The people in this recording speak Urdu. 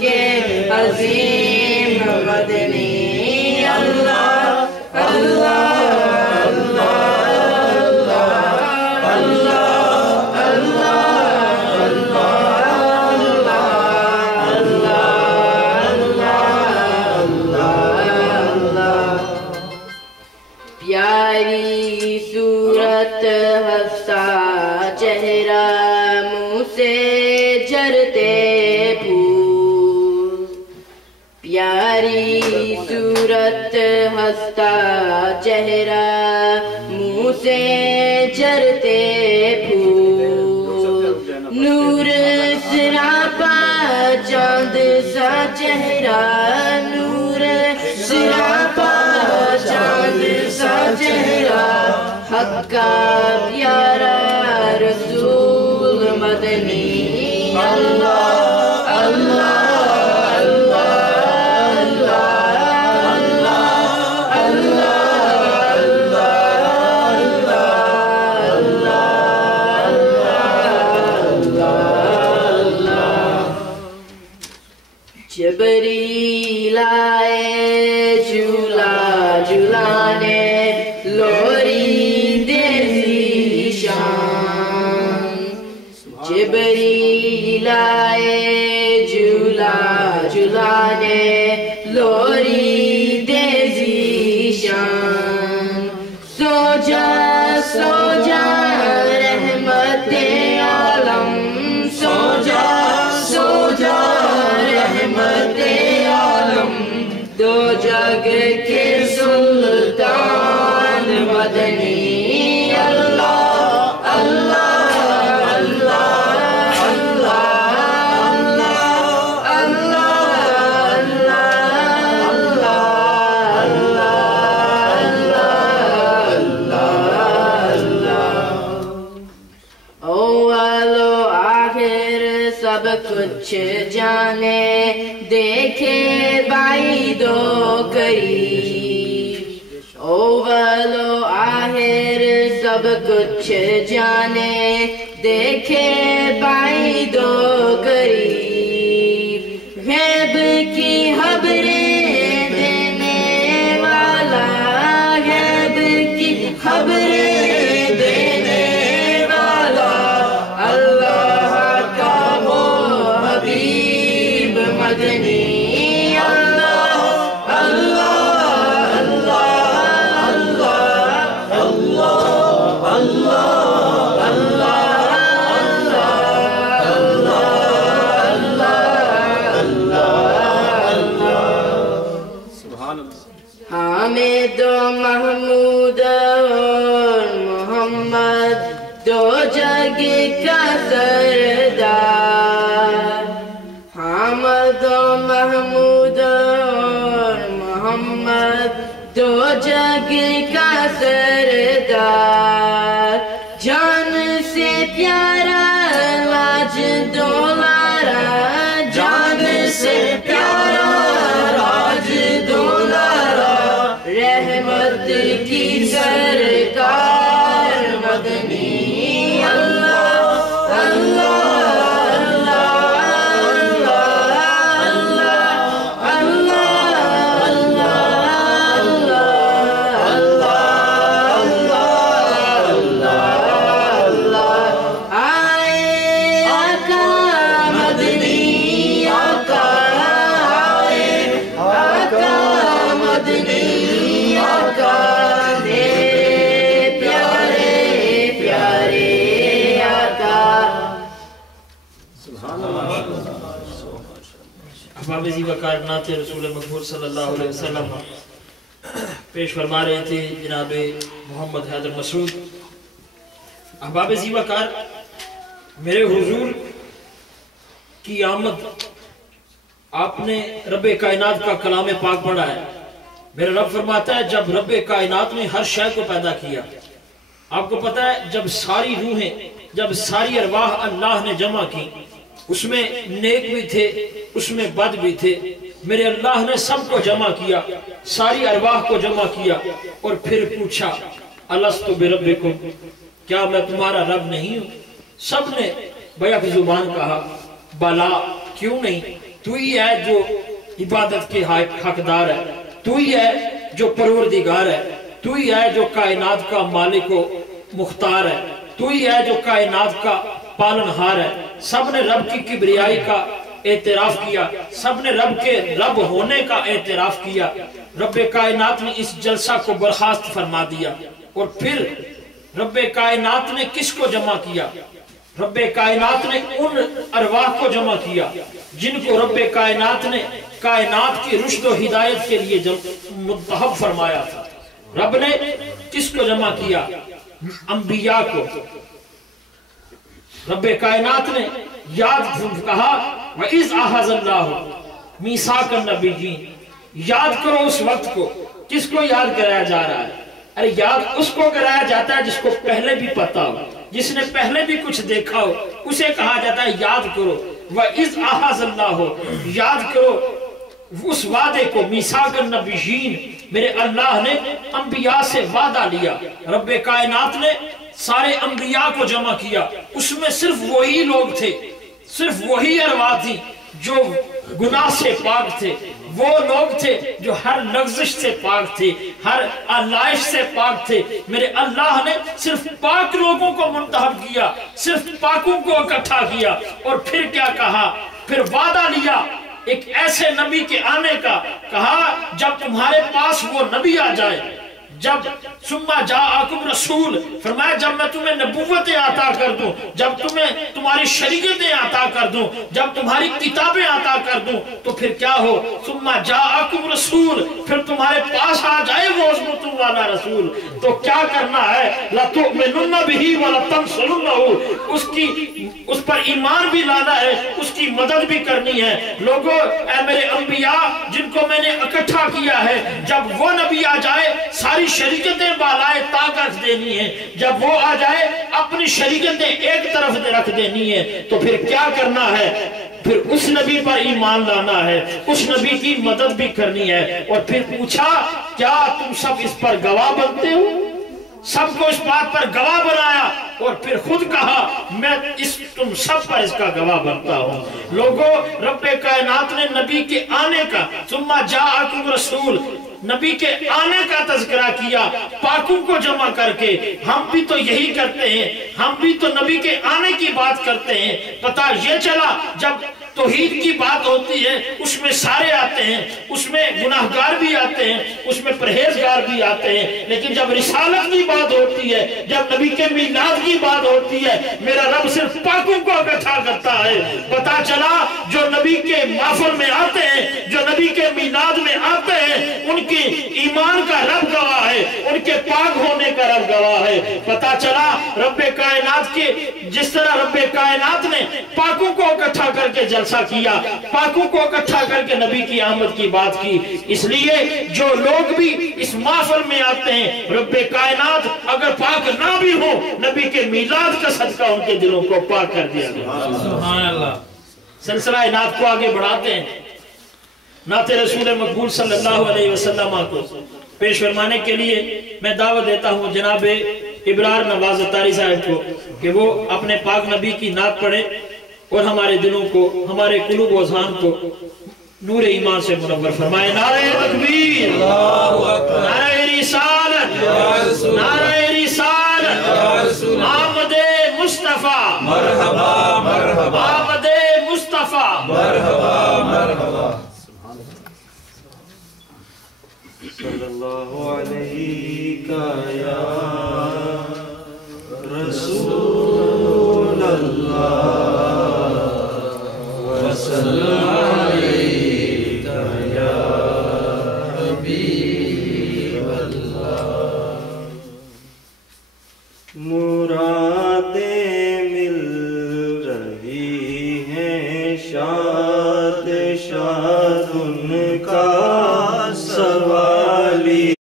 کے عظیم مدنی اللہ اللہ پیاری صورت ہنستا چہرہ منہ سے جھرتے پھول پیاری صورت ہنستا چہرہ منہ سے جھرتے پھول نور سراپا چاند سا چہرہ نور سراپا چاند سا چہرہ حق کا پیارا رسول مدنی اللہ اللہ جبریل آئے جھولا جھولانے لوری دے ذیشان جبریل آئے جھولا جھولانے لوری دے ذیشان سو جا رحمت عالم سو جا رحمت عالم دو جگ کے سلطان مدنی اللہ اللہ اللہ اللہ اللہ اولو آخر سب کچھ جانے دیکھے بعید و قریب اول و آخر سب کچھ جانے دیکھے بعید و قریب غیب کی خبریں دینے والا غیب کی خبریں دینے والا اللہ کا وہ حبیب مدنی اللہ اللہ اللہ اللہ اللہ حامد و محمود اور محمد دو جگ کا سردار حامد و محمود اور محمد دو جگ کا سردار جان سے پیارا لاج دولارا جان سے پیارا لاج دولارا رحمت کی سرکار مدنی اللہ اللہ احباب زیبا کائنات رسول مقبول صلی اللہ علیہ وسلم پیش فرما رہے تھے جناب محمد حیدر مسعود. احباب زیبا کار میرے حضور کی آمد آپ نے رب کائنات کا کلام پاک پڑھا ہے. میرا رب فرماتا ہے جب رب کائنات نے ہر شے کو پیدا کیا آپ کو پتا ہے جب ساری روحیں جب ساری ارواح اللہ نے جمع کی اس میں نیک بھی تھے اس میں بد بھی تھے. میرے اللہ نے سب کو جمع کیا ساری ارواح کو جمع کیا اور پھر پوچھا الستو بربکم کیا میں تمہارا رب نہیں ہوں. سب نے بیک زبان کہا بلا کیوں نہیں. تو ہی ہے جو عبادت کے حقدار ہے، تو ہی ہے جو پروردگار ہے، تو ہی ہے جو کائنات کا مالک و مختار ہے، تو ہی ہے جو کائنات کا پالنہار ہے۔ سب نے رب کی کبریائی کا اعتراف کیا، سب نے رب کے رب ہونے کا اعتراف کیا۔ رب کائنات نے اس جلسہ کو برخاست فرما دیا، اور پھر رب کائنات نے کس کو جمع کیا؟ رب کائنات نے ان ارواح کو جمع کیا جن کو رب کائنات نے کائنات کی رشد و ہدایت کے لیے منتخب فرمایا تھا۔ رب نے کس کو جمع کیا؟ انبیاء کو۔ رب کائنات نے یاد کہا وَإِذْ أَخَذَ اللَّهُ مِيثَاقَ النَّبِيِّينَ، یاد کرو اس وقت کو۔ کس کو یاد کرایا جا رہا ہے؟ ارے یاد اس کو کرایا جاتا ہے جس کو پہلے بھی پتا ہو، جس نے پہلے بھی کچھ دیکھا ہو، اسے کہا جاتا ہے یاد کرو۔ وَإِذْ أَخَذَ اللَّهُ، یاد کرو اس وعدے کو، میثاق النبیین، میرے اللہ نے انبیاء سے وعدہ لیا۔ رب کائنات نے سارے انبیاء کو جمع کیا، اس میں صرف وہی لوگ تھے، صرف وہی ارواح تھی جو گناہ سے پاک تھے، وہ لوگ تھے جو ہر لغزش سے پاک تھے، ہر علائش سے پاک تھے۔ میرے اللہ نے صرف پاک لوگوں کو منتخب کیا، صرف پاکوں کو اکٹھا کیا، اور پھر کیا کہا؟ پھر وعدہ لیا ایک ایسے نبی کے آنے کا۔ کہا جب تمہارے پاس وہ نبی آ جائے، جب ثم جاءکم رسول، فرمایا جب میں تمہیں نبوتیں عطا کر دوں، جب تمہیں تمہاری شریعتیں عطا کر دوں، جب تمہاری کتابیں عطا کر دوں، تو پھر کیا ہو؟ ثم جاءکم رسول، پھر تمہارے پاس آ جائے وہ عظمت والا رسول، تو کیا کرنا ہے؟ لَتُؤْمِنُنَّ بِهِ وَلَتَنْصُرُنَّهُ، اس پر ایمان بھی لانا ہے، اس کی مدد بھی کرنی ہے۔ لوگوں، اے میرے انبیاء جن کو میں نے اکٹھا کیا ہے، جب وہ نبی آ جائے ساری شریعتیں بالائے طاق رکھ دینی ہے، جب وہ آ جائے اپنی شریعتیں ایک طرف رکھ دینی ہے، تو پھر کیا کرنا ہے؟ پھر اس نبی پر ایمان لانا ہے، اس نبی کی مدد بھی کرنی ہے۔ اور پھر پوچھا کیا تم سب اس پر گواہ بنتے ہو؟ سب کو اس بات پر گواہ بنایا، اور پھر خود کہا میں تم سب پر اس کا گواہ بنتا ہوں۔ لوگوں، رب کائنات نے نبی کے آنے کا، ثم جاءکم رسول، نبی کے آنے کا تذکرہ کیا، پاکوں کو جمع کر کے۔ ہم بھی تو یہی کرتے ہیں، ہم بھی تو نبی کے آنے کی بات کرتے ہیں۔ پتہ یہ چلا جب توحید کی بات ہوتی ہے اس میں سارے آتے ہیں، اس میں گناہگار بھی آتے ہیں، اس میں پرہیزگار بھی آتے ہیں، لیکن جب رسالت کی بات ہوتی ہے، جب نبی کے میلاد کی بات ہوتی ہے، میرا رب صرف پاکوں کو اکٹھا کرتا ہے۔ پتا چلا جو نبی کے محفل میں آتے ہیں، جو نبی کے میلاد میں آتے ہیں، ان کی ایمان کا رب گواہ ہے، ان کے پاک ہونے کا رب گواہ ہے۔ پتا چلا رب کائنات کے، جس طرح رب کائنات نے پاکوں کو اکٹھا کر کے جلسہ کیا، پاکوں کو اکٹھا کر کے نبی کی آمد کی بات کی، اس لیے جو لوگ بھی اس محفل میں آتے ہیں، رب کائنات اگر پاک نہ بھی ہو، نبی کے میلاد کا صدقہ ان کے دلوں کو پاک کر دیا گیا۔ سبحان اللہ۔ سلسلہ نعت کو آگے بڑھاتے ہیں۔ نعت رسول مقبول صلی اللہ علیہ وسلم کو پیش فرمانے کے لیے میں دعوت دیتا ہوں جناب ابرار نواز اتاری صاحب کو کہ وہ اپنے پاک نبی کی نعت پڑھے اور ہمارے دلوں کو، ہمارے قلوب و اذہان کو نور ایمان سے منور فرمائے۔ نعرہ تکبیر، نعرہ رسالت، نعرہ رسالت، آمد مصطفیٰ، مرحبا مرحبا، آمد مصطفیٰ، مرحبا مرحبا۔